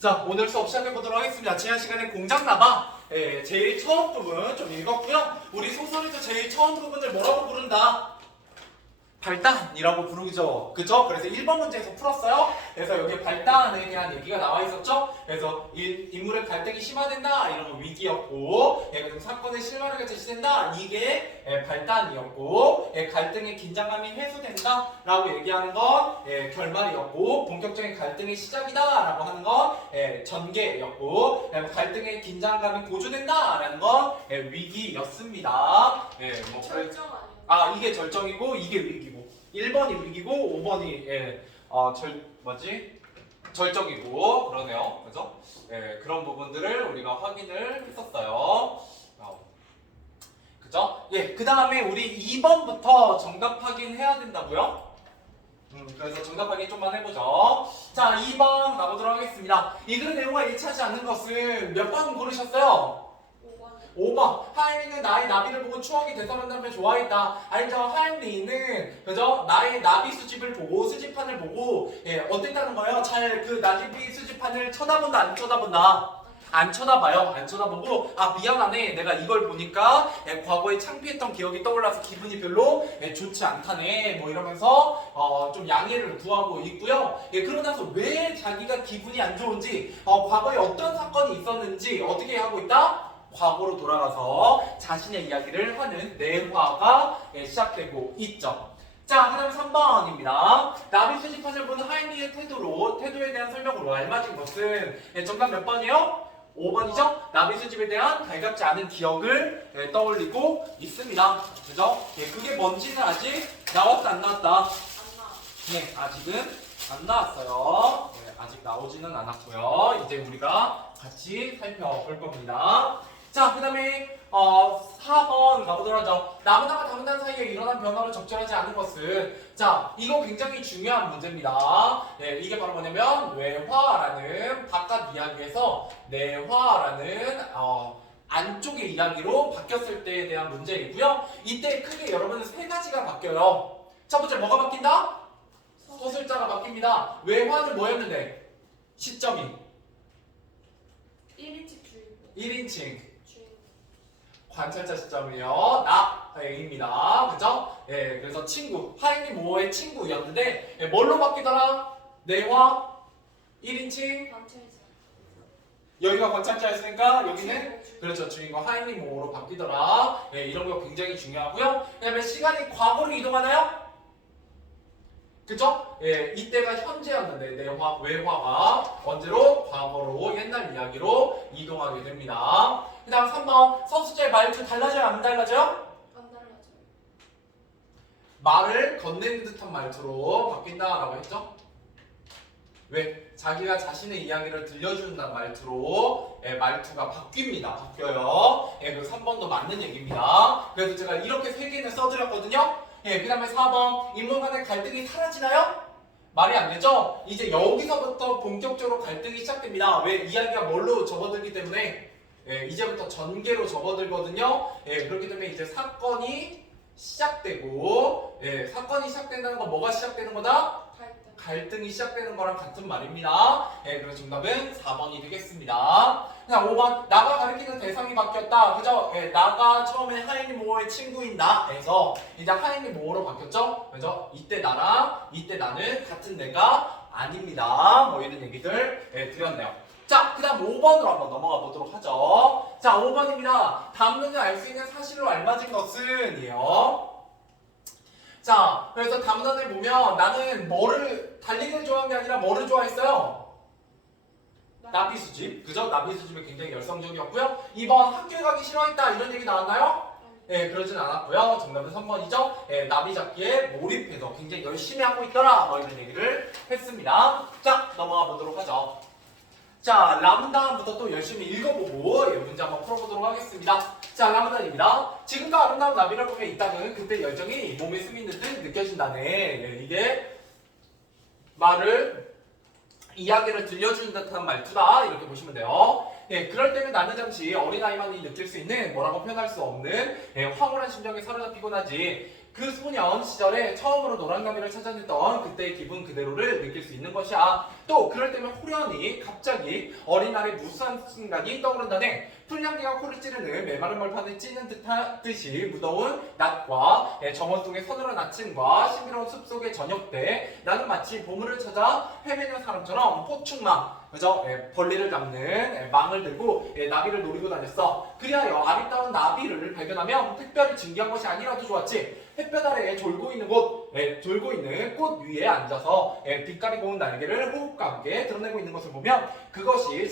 자, 오늘 수업 시작해보도록 하겠습니다. 지난 시간에 공장나바 제일 처음 부분 좀 읽었고요. 우리 소설에서 제일 처음 부분을 뭐라고 부른다? 발단이라고 부르죠. 그죠? 그래서 1번 문제에서 풀었어요. 그래서 여기 발단에 대한 얘기가 나와 있었죠. 그래서 인물의 갈등이 심화된다. 이런 건 위기였고, 그래서 사건의 실마리가 제시된다. 이게 발단이었고, 갈등의 긴장감이 해소된다. 라고 얘기하는 건 결말이었고, 본격적인 갈등의 시작이다. 라고 하는 건 전개였고, 갈등의 긴장감이 고조된다. 라는 건 위기였습니다. 뭐 절정 아니에요? 이게 절정이고 이게 위기고 1번이 위기고 5번이 절정이고 그러네요. 그죠? 그런 부분들을 우리가 확인을 했었어요. 그죠? 그 다음에 우리 2번부터 정답 확인해야 된다고요? 그래서 정답 확인 좀만 해보죠. 자, 2번 가보도록 하겠습니다. 이 글의 내용과 일치하지 않는 것은 몇 번 고르셨어요? 5번. 하임리는 나의 나비를 보고 추억이 되살아난다며 좋아했다. 아니죠. 하임리는 그죠? 나의 나비 수집을 보고 수집판을 보고 어땠다는 거예요? 잘 그 나비 수집판을 쳐다본다 안 쳐다본다? 안 쳐다봐요. 안 쳐다보고 미안하네. 내가 이걸 보니까 과거에 창피했던 기억이 떠올라서 기분이 별로 좋지 않다네. 뭐 이러면서 좀 양해를 구하고 있고요. 그러고 나서 왜 자기가 기분이 안 좋은지 과거에 어떤 사건이 있었는지 어떻게 하고 있다? 과거로 돌아가서 자신의 이야기를 하는 내화가 시작되고 있죠. 자, 그 다음 3번입니다. 나비 수집판을 보는 하임리의 태도에 대한 설명으로 알맞은 것은 정답 몇 번이요? 5번이죠? 나비 수집에 대한 달갑지 않은 기억을 떠올리고 있습니다. 그죠? 그게 뭔지는 아직 나왔다 안 나왔다? 안 나와. 네, 아직은 안 나왔어요. 아직 나오지는 않았고요. 이제 우리가 같이 살펴볼 겁니다. 자, 그 다음에 4번 가보도록 하죠. 나무다가 당단 사이에 일어난 변화를 적절하지 않은 것은 자, 이거 굉장히 중요한 문제입니다. 이게 바로 뭐냐면 외화라는 바깥 이야기에서 내화라는 안쪽의 이야기로 바뀌었을 때에 대한 문제이고요. 이때 크게 여러분은 세 가지가 바뀌어요. 첫 번째 뭐가 바뀐다? 서술자가 바뀝니다. 외화는 뭐였는데? 시점이 1인칭 주인공. 1인칭 주인공. 관찰자 시점이요. 나입니다. 그죠? 그래서 친구, 하임리 모어의 친구였는데 뭘로 바뀌더라? 내화 1인칭 관찰자. 여기가 관찰자였으니까 여기는 주인공. 그렇죠. 주인공 하임리 모어로 바뀌더라. 이런 거 굉장히 중요하고요. 그 다음에 시간이 과거로 이동하나요? 그죠? 이때가 현재였는데 외화가 언제로? 과거로 옛날 이야기로 이동하게 됩니다. 그 다음 3번 서술자의 말투 달라져요? 안 달라져요? 안 달라져요. 말을 건네는 듯한 말투로 바뀐다라고 했죠? 왜? 자기가 자신의 이야기를 들려준다는 말투로 말투가 바뀌어요. 그래서 3번도 맞는 얘기입니다. 그래서 제가 이렇게 3개는 써드렸거든요. 그 다음에 4번 인물 간의 갈등이 사라지나요? 말이 안 되죠? 이제 여기서부터 본격적으로 갈등이 시작됩니다. 왜? 이야기가 뭘로 접어들기 때문에 이제부터 전개로 접어들거든요. 그렇기 때문에 이제 사건이 시작되고 사건이 시작된다는 건 뭐가 시작되는 거다? 갈등이 시작되는 거랑 같은 말입니다. 그래서 정답은 4번이 되겠습니다. 그다음 5번 나가 가리키는 대상이 바뀌었다. 그죠? 나가 처음에 하임리 모어의 친구인 나에서 이제 하임리 모어로 바뀌었죠? 그죠? 이때 나랑 이때 나는 같은 내가 아닙니다. 뭐 이런 얘기들 드렸네요. 자, 그 다음 5번으로 한번 넘어가 보도록 하죠. 자, 5번입니다. 다음 문제 알 수 있는 사실로 알맞은 것은 이에요. 자, 그래서 담론을 보면 나는 달리기를 좋아하는 게 아니라 뭐를 좋아했어요? 나비 수집. 그죠? 나비 수집이 굉장히 열성적이었고요. 2번 학교에 가기 싫어했다. 이런 얘기 나왔나요? 그러진 않았고요. 정답은 3번이죠. 나비 잡기에 몰입해서 굉장히 열심히 하고 있더라. 뭐 이런 얘기를 했습니다. 자, 넘어가 보도록 하죠. 자, 라문단부터 또 열심히 읽어보고 문제 한번 풀어보도록 하겠습니다. 자, 라문단입니다. 지금과 아름다운 나비를 보며 이 땅은 그때 열정이 몸에 스미는 듯 느껴진다네. 이게 이야기를 들려주는 듯한 말투다. 이렇게 보시면 돼요. 그럴 때면 나는 잠시 어린아이만이 느낄 수 있는 뭐라고 표현할 수 없는 황홀한 심정에 사로잡히곤 하지. 그 소년 시절에 처음으로 노란가비를 찾아냈던 그때의 기분 그대로를 느낄 수 있는 것이야. 또 그럴 때면 호련히 갑자기 어린날의 무수한 순간이 떠오른다네. 풀향기가 코를 찌르는 메마른 벌판을 찌는 듯이 무더운 낮과 정원 속의 서늘한 아침과 신비로운 숲속의 저녁 때 나는 마치 보물을 찾아 헤매는 사람처럼 포충망, 그죠? 벌레를 잡는 망을 들고 나비를 노리고 다녔어. 그리하여 아리따운 나비를 발견하면 특별히 진귀한 것이 아니라도 좋았지. 햇볕 아래에 졸고 있는 꽃 위에 앉아서 빛깔이 고운 날개를 호흡과 함께 드러내고 있는 것을 보면 그것을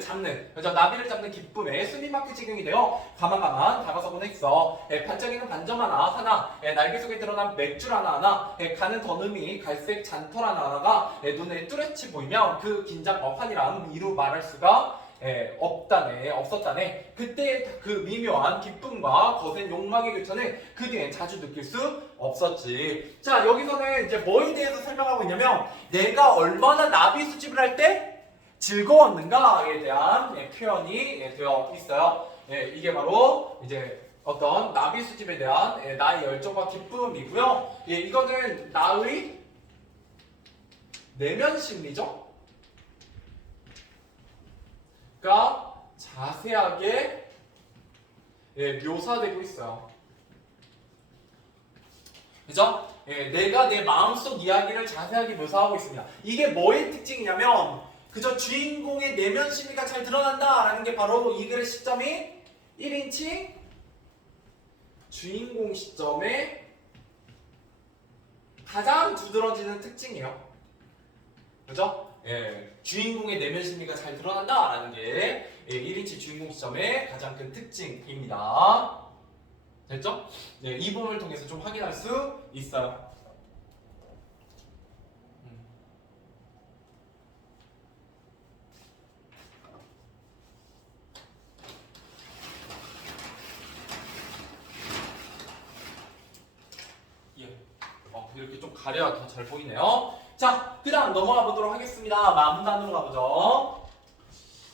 잡는, 그죠? 나비를 잡는 기쁨에 숨이 막힐 지경이 되어 가만 다가서곤 했어. 반짝이는 반점 하나, 날개 속에 드러난 맥줄 하나, 가는 더듬이 갈색 잔털 하나가 눈에 뚜렷이 보이면 그 긴장 어판이랑 이루 말할 수가 없었다네. 그때 그 미묘한 기쁨과 거센 욕망의 교차는 그 뒤엔 자주 느낄 수 없었지. 자, 여기서는 이제 뭐에 대해서 설명하고 있냐면 내가 얼마나 나비 수집을 할 때 즐거웠는가에 대한 표현이 되어 있어요. 이게 바로 이제 어떤 나비 수집에 대한 나의 열정과 기쁨이고요. 이거는 나의 내면 심리죠. 가 자세하게 묘사되고 있어요. 그죠? 내가 내 마음속 이야기를 자세하게 묘사하고 있습니다. 이게 뭐의 특징이냐면 그저 주인공의 내면 심리가 잘 드러난다라는 게 바로 이 글의 시점이 1인칭 주인공 시점의 가장 두드러지는 특징이에요. 그죠? 주인공의 내면 심리가 잘 드러난다라는 게 1인칭 주인공 시점의 가장 큰 특징입니다. 됐죠? 이 부분을 통해서 좀 확인할 수 있어요. 이렇게 좀 가려야 더 잘 보이네요. 자, 그 다음 넘어가 보도록 하겠습니다. 마무단으로 가보죠.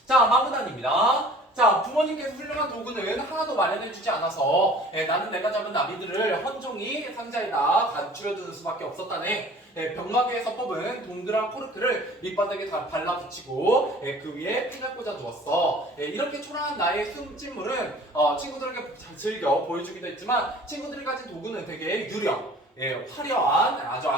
자, 마무단입니다. 자, 부모님께서 훌륭한 도구는 하나도 마련해주지 않아서 나는 내가 잡은 나비들을 헌종이 상자에다 감추려두는 수밖에 없었다네. 병마개에서 뽑은 동그란 코르크를 밑바닥에 다 발라붙이고 그 위에 핀을 꽂아두었어. 이렇게 초라한 나의 숨짓물은 친구들에게 잘 즐겨 보여주기도 했지만 친구들이 가진 도구는 되게 유려, 화려한 아주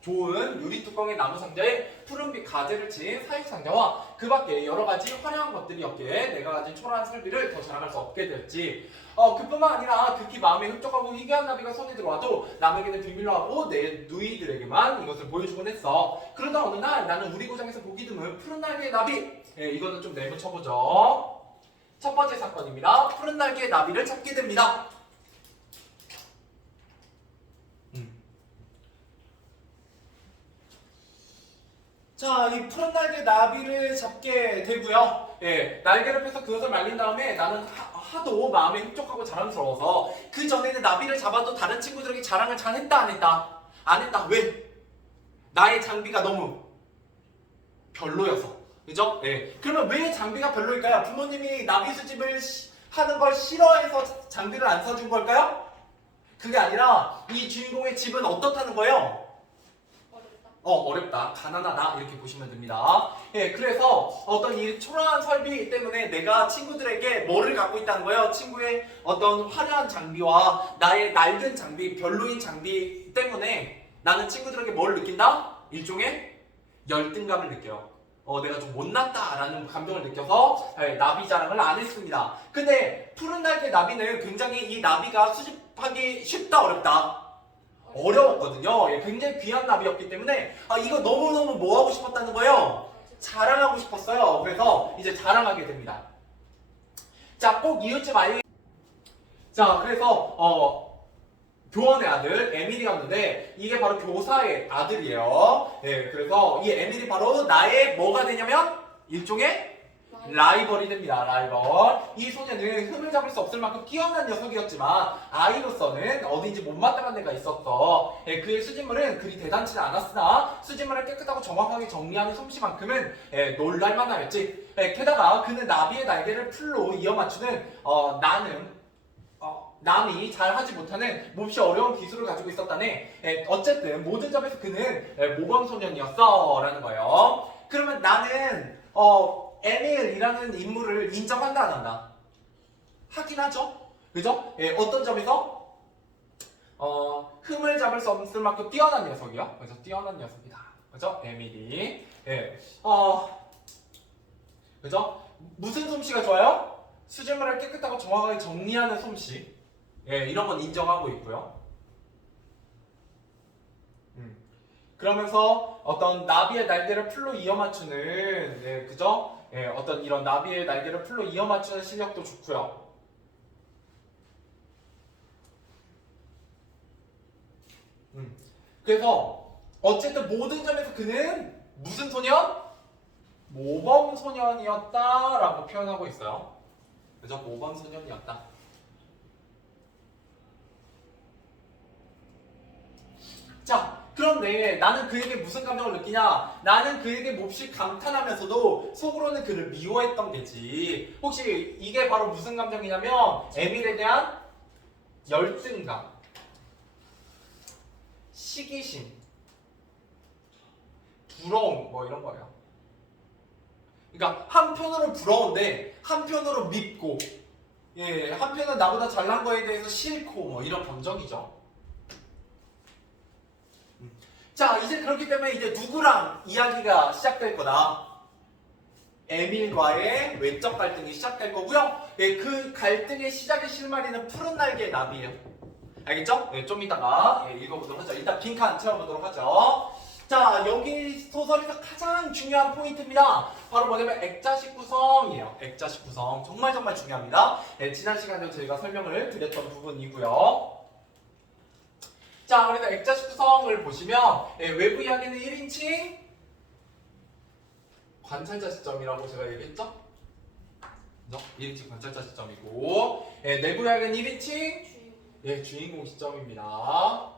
좋은 유리 뚜껑의 나무 상자에 푸른빛 가재를 친 사육 상자와 그 밖에 여러 가지 화려한 것들이었기에 내가 가진 초라한 설비를 더 자랑할 수 없게 되었지. 그뿐만 아니라 극히 마음에 흡족하고 희귀한 나비가 손에 들어와도 남에게는 비밀로 하고 내 누이들에게만 이것을 보여주곤 했어. 그러다 어느 날 나는 우리 고장에서 보기 드문 푸른 날개의 나비, 이거는 좀 내부쳐보죠. 첫 번째 사건입니다. 푸른 날개의 나비를 찾게 됩니다. 자, 이 푸른 날개 나비를 잡게 되고요. 날개를 펴서 그것을 말린 다음에 나는 하도 마음이 흡족하고 자랑스러워서 그 전에는 나비를 잡아도 다른 친구들에게 자랑을 잘 했다 안 했다? 안 했다. 왜? 나의 장비가 너무 별로여서. 그죠? 그러면 왜 장비가 별로일까요? 부모님이 나비 수집을 하는 걸 싫어해서 장비를 안 사준 걸까요? 그게 아니라 이 주인공의 집은 어떻다는 거예요? 어렵다, 가난하다 이렇게 보시면 됩니다. 그래서 어떤 이 초라한 설비 때문에 내가 친구들에게 뭐를 갖고 있다는 거예요? 친구의 어떤 화려한 장비와 나의 낡은 장비, 별로인 장비 때문에 나는 친구들에게 뭘 느낀다? 일종의 열등감을 느껴요. 내가 좀 못났다라는 감정을 느껴서 나비 자랑을 안 했습니다. 근데 푸른 날개 나비는 굉장히 이 나비가 수집하기 쉽다 어렵다? 어려웠거든요. 굉장히 귀한 나비였기 때문에 이거 너무너무 뭐 하고 싶었다는 거예요? 자랑하고 싶었어요. 그래서 이제 자랑하게 됩니다. 자, 꼭 이웃집 아이. 자, 그래서 교원의 아들 에밀이었는데 이게 바로 교사의 아들이에요. 그래서 이 에밀이 바로 나의 뭐가 되냐면 일종의 라이벌이 됩니다. 라이벌. 이 소녀는 흠을 잡을 수 없을 만큼 뛰어난 녀석이었지만 아이로서는 어딘지 못마땅한 데가 있었어. 그의 수집물은 그리 대단치는 않았으나 수집물을 깨끗하고 정확하게 정리하는 솜씨만큼은 게다가 그는 나비의 날개를 풀로 이어 맞추는 남이 잘 하지 못하는 몹시 어려운 기술을 가지고 있었다네. 어쨌든 모든 점에서 그는 모범소년이었어 라는 거예요. 그러면 나는 에밀이라는 인물을 인정한다 안 한다? 하긴 하죠. 그죠? 어떤 점에서? 흠을 잡을 수 없을 만큼 뛰어난 녀석이요. 그래서 뛰어난 녀석이다. 그죠? 에밀이. 그죠? 무슨 솜씨가 좋아요? 수질물을 깨끗하고 정확하게 정리하는 솜씨. 이런 건 인정하고 있고요. 그러면서 어떤 나비의 날개를 풀로 이어 맞추는, 그죠? 어떤 이런 나비의 날개를 풀로 이어 맞추는 실력도 좋고요. 그래서 어쨌든 모든 점에서 그는 무슨 소년? 모범소년이었다라고 표현하고 있어요. 그죠? 모범소년이었다. 자, 그런데 나는 그에게 무슨 감정을 느끼냐? 나는 그에게 몹시 감탄하면서도 속으로는 그를 미워했던 게지. 혹시 이게 바로 무슨 감정이냐면 에밀에 대한 열등감, 시기심, 부러움 뭐 이런 거예요. 그러니까 한편으로 부러운데 한편으로 밉고, 한편은 나보다 잘난 거에 대해서 싫고 뭐 이런 감정이죠. 자, 이제 그렇기 때문에 이제 누구랑 이야기가 시작될 거다? 에밀과의 외적 갈등이 시작될 거고요. 그 갈등의 시작의 실마리는 푸른 날개의 나비예요. 알겠죠? 좀 이따가 읽어보도록 하죠. 일단 빈칸 채워보도록 하죠. 자, 여기 소설에서 가장 중요한 포인트입니다. 바로 뭐냐면 액자식 구성이에요. 액자식 구성 정말 중요합니다. 지난 시간에 저희가 설명을 드렸던 부분이고요. 자, 그래서 액자식 구성을 보시면 외부 이야기는 1인칭 관찰자 시점이라고 제가 얘기했죠? 그죠? 1인칭 관찰자 시점이고, 내부 이야기는 1인칭 주인공 시점입니다.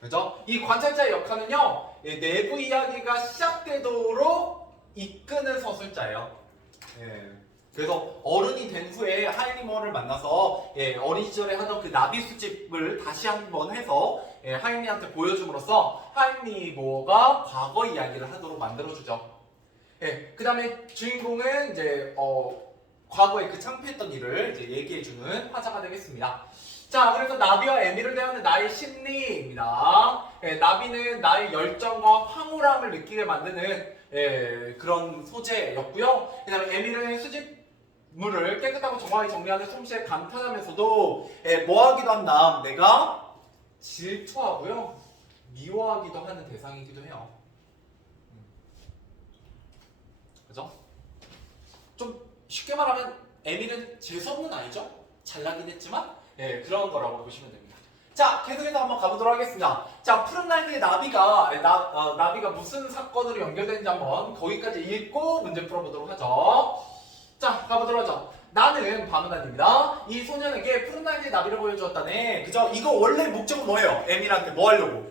그죠? 이 관찰자의 역할은요, 내부 이야기가 시작되도록 이끄는 서술자예요. 그래서 어른이 된 후에 하이니머를 만나서 어린 시절에 하던 그 나비 수집을 다시 한번 해서 하이니한테 보여줌으로써 하이니머가 과거 이야기를 하도록 만들어주죠. 그 다음에 주인공은 이제 과거에 그 창피했던 일을 이제 얘기해주는 화자가 되겠습니다. 자, 그래서 나비와 에밀을 대하는 나의 심리입니다. 나비는 나의 열정과 황홀함을 느끼게 만드는 그런 소재였고요. 그 다음에 에밀은 수집물을 깨끗하고 정확히 정리하는 솜씨에 감탄하면서도 뭐하기도 한 다음 내가 질투하고요. 미워하기도 하는 대상이기도 해요. 그죠? 좀 쉽게 말하면 에밀은 재수없는 아이죠? 잘나긴 했지만 그런 거라고 보시면 됩니다. 자, 계속해서 한번 가보도록 하겠습니다. 자, 푸른 날개의 나비가 나비가 무슨 사건으로 연결되는지 한번 거기까지 읽고 문제 풀어보도록 하죠. 자, 가보도록 하죠. 나는 바누나입니다. 이 소년에게 푸른 날개의 나비를 보여주었다네. 그죠? 이거 원래 목적은 뭐예요? 에밀한테 뭐 하려고?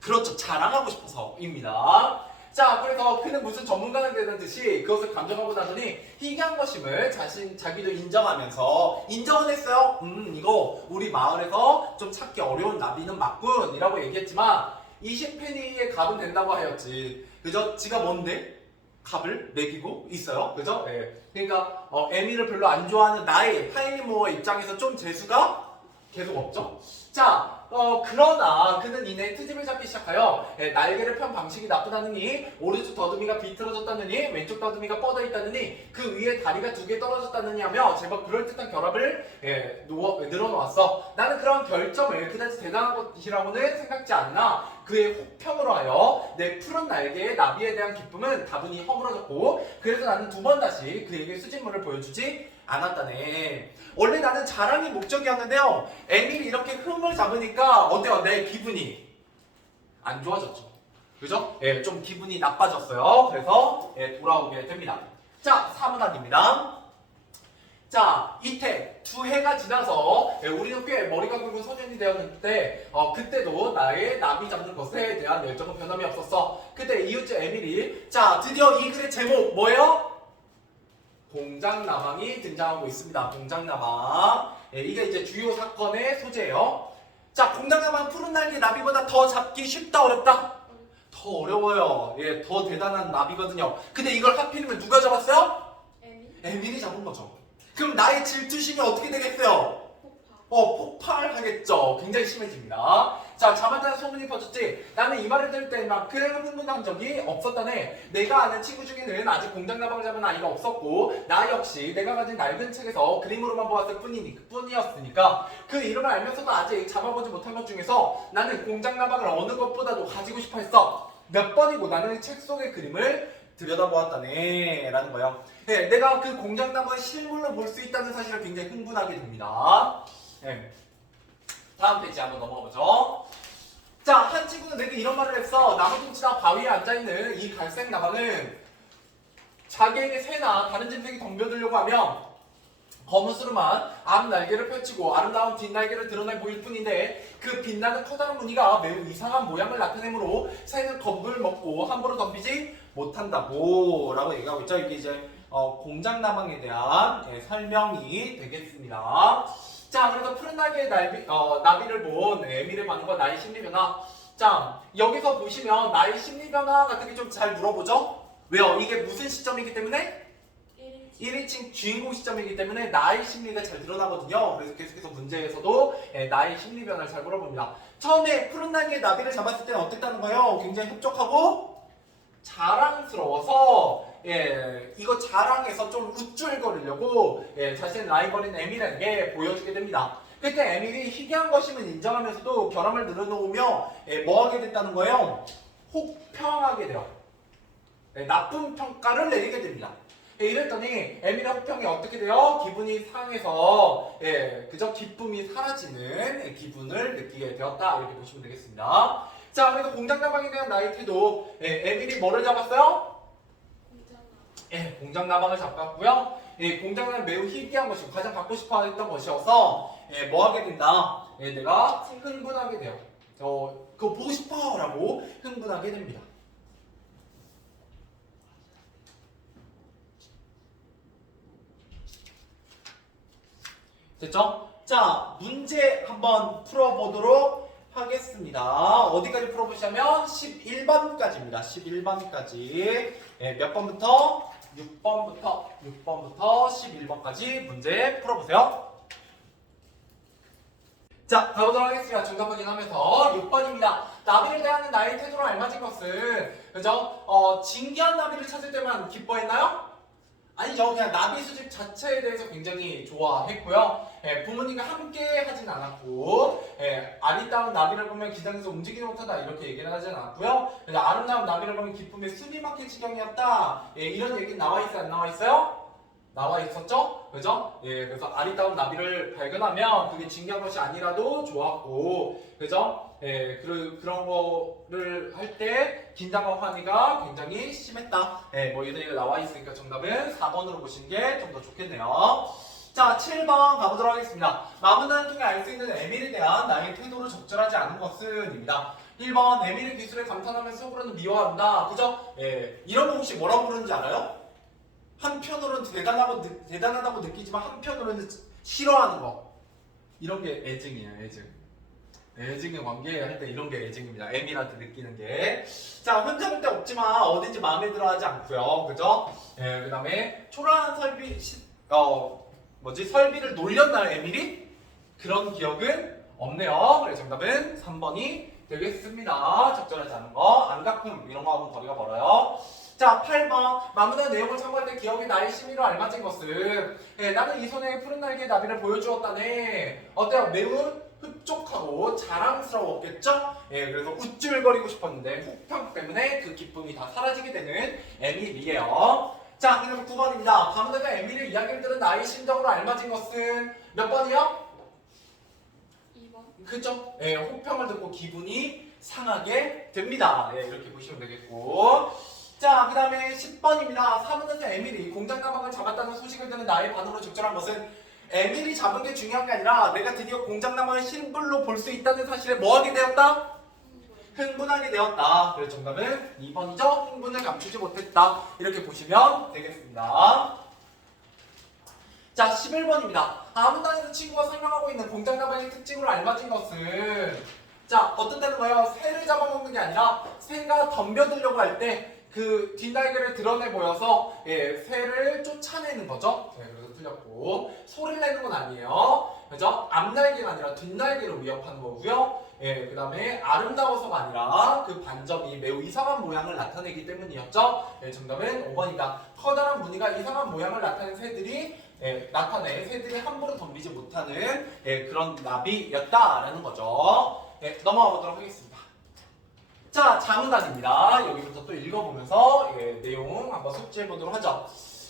그렇죠. 자랑하고 싶어서입니다. 자, 그래서 그는 무슨 전문가가 되는 듯이 그것을 감정하고 나더니 희귀한 것임을 자기도 인정하면서 인정은 했어요. 이거 우리 마을에서 좀 찾기 어려운 나비는 맞군 이라고 얘기했지만 20페니의 값은 된다고 하였지. 그죠? 지가 뭔데? 값을 매기고 있어요. 그죠? 그러니까 에밀을 별로 안 좋아하는 나의 하이니모어 입장에서 좀 재수가 계속 없죠? 자, 그러나 그는 이내 트집을 잡기 시작하여 날개를 편 방식이 나쁘다느니 오른쪽 더듬이가 비틀어졌다느니 왼쪽 더듬이가 뻗어 있다느니 그 위에 다리가 2개 떨어졌다느니 하며 제법 그럴듯한 결합을 늘어놓았어. 나는 그런 결점을 그다지 대단한 것이라고는 생각지 않으나 그의 혹평으로 하여 내 푸른 날개의 나비에 대한 기쁨은 다분히 허물어졌고 그래서 나는 2번 다시 그에게 수집물을 보여주지 않았다네. 원래 나는 자랑이 목적이었는데요. 에밀이 이렇게 흠을 잡으니까 어때요? 내 기분이 안 좋아졌죠. 그죠? 좀 기분이 나빠졌어요. 그래서 돌아오게 됩니다. 자, 3문안입니다. 자, 이태 2해가 지나서 우리는 꽤 머리가 굵은 소년이 되었는데 그때도 나의 나비 잡는 것에 대한 열정은 변함이 없었어. 그때 이웃집 에밀이 자, 드디어 이 글의 제목 뭐예요? 공작나방이 등장하고 있습니다. 공작나방. 예, 이게 이제 주요 사건의 소재예요. 자, 공작나방 푸른 날개 나비보다 더 잡기 쉽다, 어렵다? 더 어려워요. 예, 더 대단한 나비거든요. 근데 이걸 하필이면 누가 잡았어요? 에밀이 잡은 거죠. 그럼 나의 질투심이 어떻게 되겠어요? 폭발하겠죠. 굉장히 심해집니다. 자, 잡았다는 소문이 퍼졌지. 나는 이 말을 들을 때만큼 흥분한 적이 없었다네. 내가 아는 친구 중에는 아직 공작나방 잡은 아이가 없었고, 나 역시 내가 가진 낡은 책에서 그림으로만 보았을 뿐이었으니까 그 이름을 알면서도 아직 잡아보지 못한 것 중에서 나는 공작나방을 어느 것보다도 가지고 싶어 했어. 몇 번이고 나는 책 속의 그림을 들여다보았다네 라는 거예요. 네, 내가 그 공작나방을 실물로 볼 수 있다는 사실을 굉장히 흥분하게 됩니다. 네. 다음 페이지 한번 넘어가보죠. 자, 한 친구는 내게 이런 말을 했어. 나무통치나 바위에 앉아있는 이 갈색 나방은 자기에게 새나 다른 짐승이 덤벼들려고 하면 거무스름한 앞 날개를 펼치고 아름다운 뒷날개를 드러내 보일 뿐인데 그 빛나는 커다란 무늬가 매우 이상한 모양을 나타내므로 새는 겁을 먹고 함부로 덤비지 못한다고 라고 얘기하고 있죠. 이게 이제 공작나방에 대한 설명이 되겠습니다. 자, 그래서 푸른 날개의 나비를 본 에밀의 반응과 나의 심리 변화. 자, 여기서 보시면 나의 심리 변화 같은 게 좀 잘 물어보죠? 왜요? 이게 무슨 시점이기 때문에? 1인칭 주인공 시점이기 때문에 나의 심리가 잘 드러나거든요. 그래서 계속해서 문제에서도 나의 심리 변화를 잘 물어봅니다. 처음에 푸른 날개의 나비를 잡았을 때는 어땠다는 거예요? 굉장히 흡족하고 자랑스러워서 이거 자랑해서 좀 우쭐거리려고 자신의 라이벌인 에밀에게 보여주게 됩니다. 그때 에밀이 희귀한 것임을 인정하면서도 결함을 늘어놓으며 뭐 하게 됐다는 거예요? 혹평하게 돼요. 나쁜 평가를 내리게 됩니다. 이랬더니 에밀의 혹평이 어떻게 돼요? 기분이 상해서 그저 기쁨이 사라지는 기분을 느끼게 되었다. 이렇게 보시면 되겠습니다. 자, 그래서 공작나방에 대한 나의 태도. 에밀이 뭐를 잡았어요? 공작나방을 잡았고요. 공작나방은 매우 희귀한 것이고 가장 갖고 싶어 했던 것이어서 뭐 하게 된다? 내가 흥분하게 돼요. 그거 보고 싶어! 라고 흥분하게 됩니다. 됐죠? 자, 문제 한번 풀어보도록 하겠습니다. 어디까지 풀어보시냐면 11번까지입니다. 11번까지. 몇 번부터? 6번부터 11번까지 문제 풀어보세요. 자, 가보도록 하겠습니다. 정답 확인하면서 6번입니다. 나비를 대하는 나의 태도로 알맞은 것은 그죠? 진기한 나비를 찾을 때만 기뻐했나요? 아니죠. 그냥 나비 수집 자체에 대해서 굉장히 좋아했고요. 부모님과 함께 하진 않았고 아리따운 나비를 보면 기장에서 움직이지 못하다 이렇게 얘기를 하진 않았고요. 아름다운 나비를 보면 기쁨에 숨이 막힐 지경이었다. 이런 얘기는 나와 있어요? 안 나와 있어요? 나와 있었죠? 그죠? 그래서 아리따운 나비를 발견하면 그게 진기한 것이 아니라도 좋았고, 그죠? 그런 거를 할 때 긴장과 환희가 굉장히 심했다. 뭐 이런 얘기가 나와 있으니까 정답은 4번으로 보시는 게 좀 더 좋겠네요. 자, 7번 가보도록 하겠습니다. 마문화를 통해 알 수 있는 에밀에 대한 나의 태도를 적절하지 않은 것은 입니다. 1번 에밀의 기술에 감탄하면서 속으로는 미워한다. 그죠? 이런 거 혹시 뭐라고 부르는지 알아요? 한편으로는 대단하다고 느끼지만 한편으로는 싫어하는 거. 이런 게 애증이에요, 애증. 애증의 관계할 때 이런 게 애증입니다. 에밀한테 느끼는 게. 자, 혼자 볼 때 없지만 어딘지 마음에 들어 하지 않고요. 그죠? 그 다음에 초라한 설비를 놀렸나요, 에밀이? 그런 기억은 없네요. 그래서 정답은 3번이 되겠습니다. 적절하지 않은 거. 안가품 이런 거 하면 거리가 멀어요. 자, 8번. 마무리한 내용을 참고할 때 기억이 나의 심의로 알맞은 것은 나는 이 손에 푸른 날개의 나비를 보여주었다네. 어때요? 매우 흡족하고 자랑스러웠겠죠? 그래서 우쭐거리고 싶었는데 혹평 때문에 그 기쁨이 다 사라지게 되는 에밀이에요. 자, 그럼 9번입니다. 가문대가 에밀의 이야기를 들은 나의 심정으로 알맞은 것은 몇 번이요? 2번. 그죠? 혹평을 듣고 기분이 상하게 됩니다. 이렇게 보시면 되겠고. 자, 그 다음에 10번입니다. 사문에서 에밀이 공작나방을 잡았다는 소식을 듣는 나의 반응으로 적절한 것은 에밀이 잡은 게 중요한 게 아니라 내가 드디어 공작나방을 실물로 볼 수 있다는 사실에 뭐하게 되었다? 흥분하게 되었다. 그래서 정답은 2번이죠. 흥분을 감추지 못했다. 이렇게 보시면 되겠습니다. 자, 11번입니다. 아문단에서 친구가 설명하고 있는 공장나방의 특징으로 알맞은 것은 자, 어떤 때는 거예요? 새를 잡아먹는 게 아니라 새가 덤벼들려고 할 때 그 뒷날개를 드러내 보여서 새를 쫓아내는 거죠. 그래서 틀렸고 소리를 내는 건 아니에요. 그죠? 앞날개가 아니라 뒷날개로 위협하는 거고요. 그 다음에 아름다워서가 아니라 그 반점이 매우 이상한 모양을 나타내기 때문이었죠. 정답은 5번이다. 커다란 무늬가 이상한 모양을 나타낸 새들이 새들이 함부로 덤비지 못하는 그런 나비였다라는 거죠. 넘어가 보도록 하겠습니다. 자, 자문단입니다. 여기부터 또 읽어보면서 내용 한번 숙지해 보도록 하죠.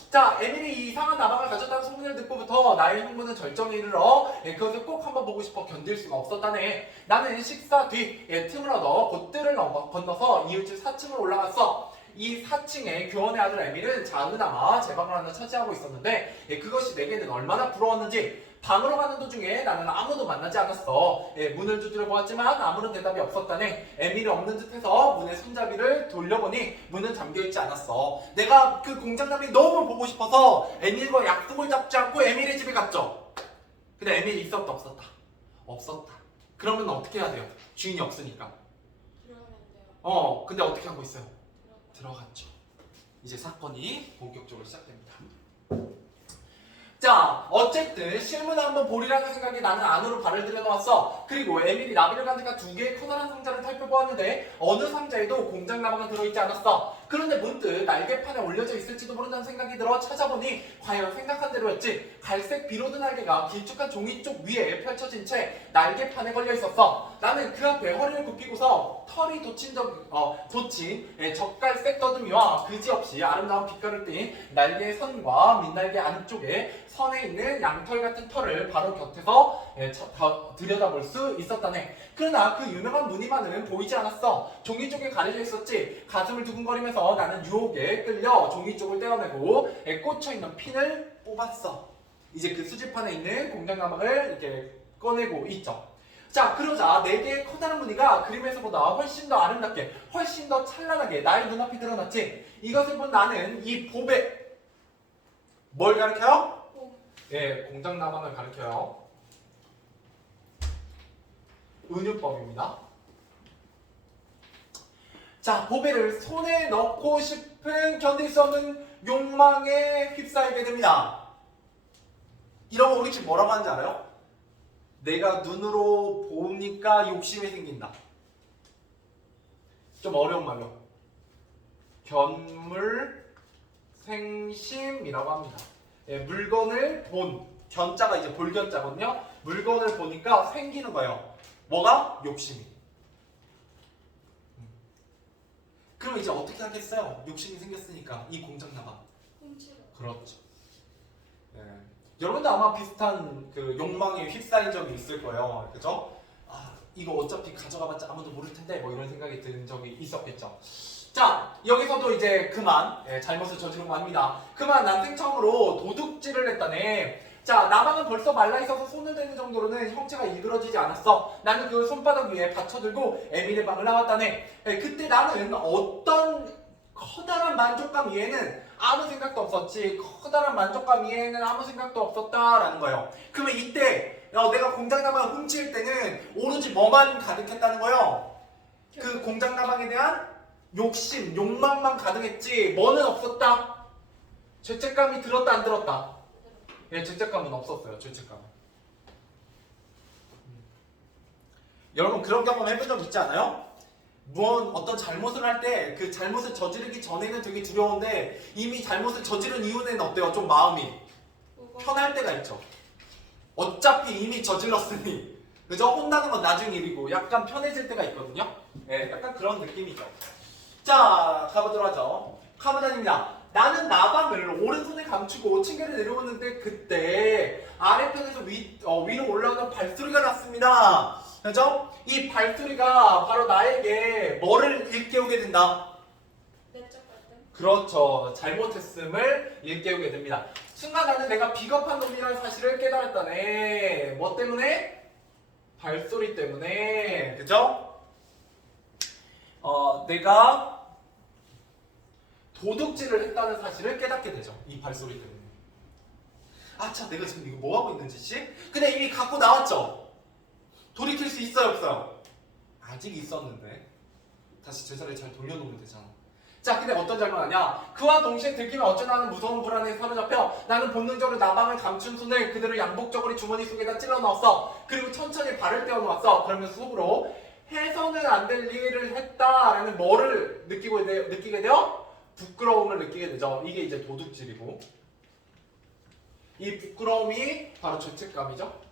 자, 에밀이 이 이상한 나방을 가졌다는 소문을 듣고부터 나의 흥분은 절정에 이르러 그것을 꼭 한번 보고 싶어 견딜 수가 없었다네. 나는 식사 뒤 틈을 얻어 곧뜰을 건너서 이웃집 4층을 올라갔어. 이 4층에 교원의 아들 에밀은 자그나마 제 방을 하나 차지하고 있었는데 그것이 내게는 얼마나 부러웠는지 방으로 가는 도중에 나는 아무도 만나지 않았어. 문을 두드려 보았지만 아무런 대답이 없었다네. 에밀이 없는 듯해서 문의 손잡이를 돌려보니 문은 잠겨있지 않았어. 내가 그 공장남이 너무 보고 싶어서 에밀과 약속을 잡지 않고 에밀의 집에 갔죠. 근데 에밀이 있었다 없었다? 없었다. 그러면 어떻게 해야 돼요? 주인이 없으니까. 들어가면 돼요. 근데 어떻게 하고 있어요? 들어갔죠. 이제 사건이 본격적으로 시작됩니다. 자, 어쨌든 실문을 한번 보리라는 생각에 나는 안으로 발을 들여놓았어. 그리고 에밀이 나비를 간직한 2개의 커다란 상자를 살펴보았는데 어느 상자에도 공장 나방은 들어있지 않았어. 그런데 문득 날개판에 올려져 있을지도 모른다는 생각이 들어 찾아보니 과연 생각한 대로였지. 갈색 비로드 날개가 길쭉한 종이 쪽 위에 펼쳐진 채 날개판에 걸려 있었어. 나는 그 앞에 허리를 굽히고서 털이 돋친 젓갈색 더듬이와 그지없이 아름다운 빛깔을 띤 날개의 선과 밑날개 안쪽에 선에 있는 양털 같은 털을 바로 곁에서 들여다볼 수 있었다네. 그러나 그 유명한 무늬만은 보이지 않았어. 종이 쪽에 가려져 있었지. 가슴을 두근거리면서 나는 유혹에 끌려 종이 쪽을 떼어내고 꽂혀있는 핀을 뽑았어. 이제 그 수지판에 있는 공장 가방을 이렇게 꺼내고 있죠. 자, 그러자 4개의 커다란 무늬가 그림에서보다 훨씬 더 아름답게, 훨씬 더 찬란하게 나의 눈앞에 드러났지. 이것을 본 나는 이 봅에 뭘 가르쳐요? 공장 나방을 가르쳐요. 은유법입니다. 자, 보배를 손에 넣고 싶은 견딜 수 없는 욕망에 휩싸이게 됩니다. 이런 거 우리 지금 뭐라고 하는지 알아요? 내가 눈으로 보니까 욕심이 생긴다. 좀 어려운 말로 견물생심이라고 합니다. 물건을 본, 견자가 이제 볼견자거든요. 물건을 보니까 생기는 거예요. 뭐가? 욕심이. 그럼 이제 어떻게 하겠어요? 욕심이 생겼으니까 이 공장 나방. 훔치러. 그렇죠. 여러분도 아마 비슷한 그 욕망에 휩싸인 적이 있을 거예요. 그죠? 이거 어차피 가져가봤자 아무도 모를 텐데 뭐 이런 생각이 든 적이 있었겠죠. 자, 여기서도 이제 그만 잘못을 저지르고 맙니다. 그만 난 생처음으로 도둑질을 했다네. 자, 나방은 벌써 말라있어서 손을 대는 정도로는 형체가 일그러지지 않았어. 나는 그 손바닥 위에 받쳐들고 에밀의 방을 나왔다네. 그때 나는 어떤 커다란 만족감 위에는 아무 생각도 없었지. 커다란 만족감 위에는 아무 생각도 없었다라는 거예요. 그러면 이때 내가 공장 나방을 훔칠 때는 오로지 뭐만 가득했다는 거예요? 그 공장 나방에 대한 욕심, 욕망만 가득했지 뭐는 없었다? 죄책감이 들었다 안 들었다? 죄책감은 없었어요. 죄책감은. 여러분 그런 경험 해본 적 있지 않아요? 어떤 잘못을 할 때 그 잘못을 저지르기 전에는 되게 두려운데 이미 잘못을 저지른 이후에는 어때요? 좀 마음이 편할 때가 있죠. 어차피 이미 저질렀으니 그죠? 혼나는 건 나중 일이고 약간 편해질 때가 있거든요. 약간 그런 느낌이죠. 자, 가보도록 하죠. 카메라입니다. 나는 나방을 오른손에 감추고 층계를 내려오는데 그때 아래편에서 위로 올라오는 발소리가 났습니다. 그죠? 이 발소리가 바로 나에게 뭐를 일깨우게 된다? 내적 갈등? 그렇죠. 잘못했음을 일깨우게 됩니다. 순간 나는 내가 비겁한 놈이라는 사실을 깨달았다네. 뭐 때문에? 발소리 때문에. 그죠? 내가 도둑질을 했다는 사실을 깨닫게 되죠. 이 발소리 때문에. 아차 내가 지금 이거 뭐 하고 있는 짓이? 근데 이미 갖고 나왔죠? 돌이킬 수 있어요 없어요? 아직 있었는데 다시 제자리에 잘 돌려놓으면 되잖아. 자 근데 어떤 잘못하냐? 그와 동시에 들키면 어쩌나 하는 무서운 불안에 사로잡혀 나는 본능적으로 나방을 감춘 손을 그대로 양복저고리 주머니 속에다 찔러 넣었어. 그리고 천천히 발을 떼어 놓았어. 그러면서 속으로 해서는 안 될 일을 했다라는 뭐를 느끼게 돼요? 부끄러움을 느끼게 되죠. 이게 이제 도둑질이고 이 부끄러움이 바로 죄책감이죠.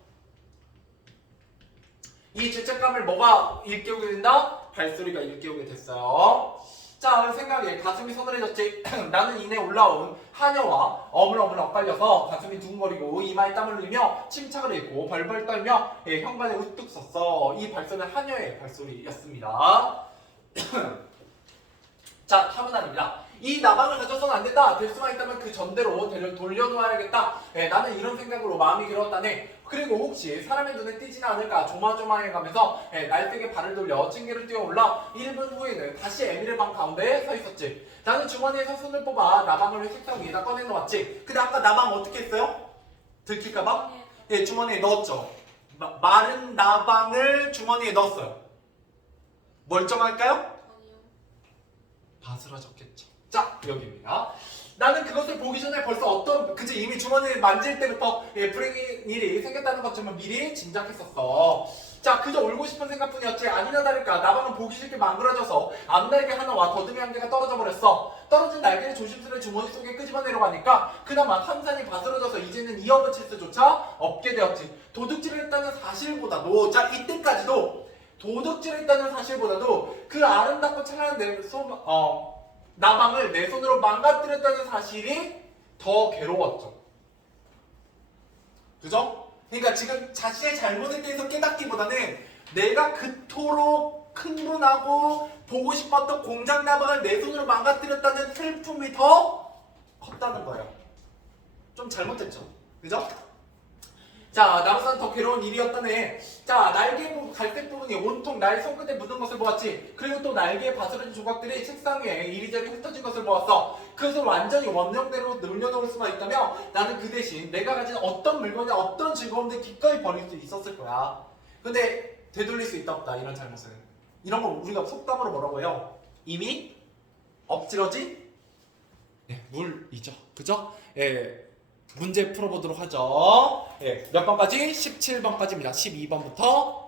이 죄책감을 뭐가 일깨우게 된다? 발소리가 일깨우게 됐어요. 자 생각해 가슴이 서늘해졌지. 나는 이내 올라온 하녀와 어물어물 엇갈려서 가슴이 두근거리고 이마에 땀을 흘리며 침착을 잃고 벌벌 떨며 현관에 우뚝 섰어. 이 발소리는 하녀의 발소리였습니다. 자 탐은 아닙니다. 이 나방을 가져서는 안 된다. 될 수만 있다면 그 전대로 돌려놓아야겠다. 나는 이런 생각으로 마음이 길었다네. 그리고 혹시 사람의 눈에 띄지는 않을까 조마조마해가면서 날쌔게 발을 돌려 층계를 뛰어올라 1분 후에는 다시 에밀의 방 가운데에 서 있었지. 나는 주머니에서 손을 뽑아 나방을 책상 위에다 꺼내놓았지. 근데 아까 나방 어떻게 했어요? 들킬까봐? 주머니에 넣었죠. 마른 나방을 주머니에 넣었어요. 멀쩡할까요? 아니요. 바스라졌겠죠. 자 여기입니다. 나는 그것을 보기 전에 벌써 그치 이미 주머니를 만질 때부터 불행한 일이 생겼다는 것쯤은 미리 짐작했었어. 자 그저 울고 싶은 생각뿐이었지 아니나 다를까 나방은 보기 싫게 망그러져서 앞날개 하나와 더듬이 한 개가 떨어져 버렸어. 떨어진 날개를 조심스레 주머니 속에 끄집어 내려가니까 그나마 탄산이 바스러져서 이제는 이어붙일 수조차 없게 되었지. 도둑질을 했다는 사실보다도 자 이때까지도 도둑질을 했다는 사실보다도 그 아름답고 찬란한 나방을 내 손으로 망가뜨렸다는 사실이 더 괴로웠죠. 그죠? 그러니까 지금 자신의 잘못에 대해서 깨닫기보다는 내가 그토록 흥분하고 보고 싶었던 공장 나방을 내 손으로 망가뜨렸다는 슬픔이 더 컸다는 거예요. 좀 잘못했죠. 그죠? 자, 나로서는 더 괴로운 일이었다네. 자, 갈색 부분이 온통 나의 손끝에 묻은 것을 보았지. 그리고 또 날개에 바스러진 조각들이 책상 위에 이리저리 흩어진 것을 보았어. 그것을 완전히 원형대로 늘려놓을 수만 있다며 나는 그 대신 내가 가진 어떤 물건이나 어떤 즐거움들 기꺼이 버릴 수 있었을 거야. 근데 되돌릴 수 있다 없다 이런 잘못은. 이런 걸 우리가 속담으로 뭐라고 해요? 이미 엎질러진 물이죠. 그죠? 문제 풀어보도록 하죠. 몇 번까지? 17번까지입니다. 12번부터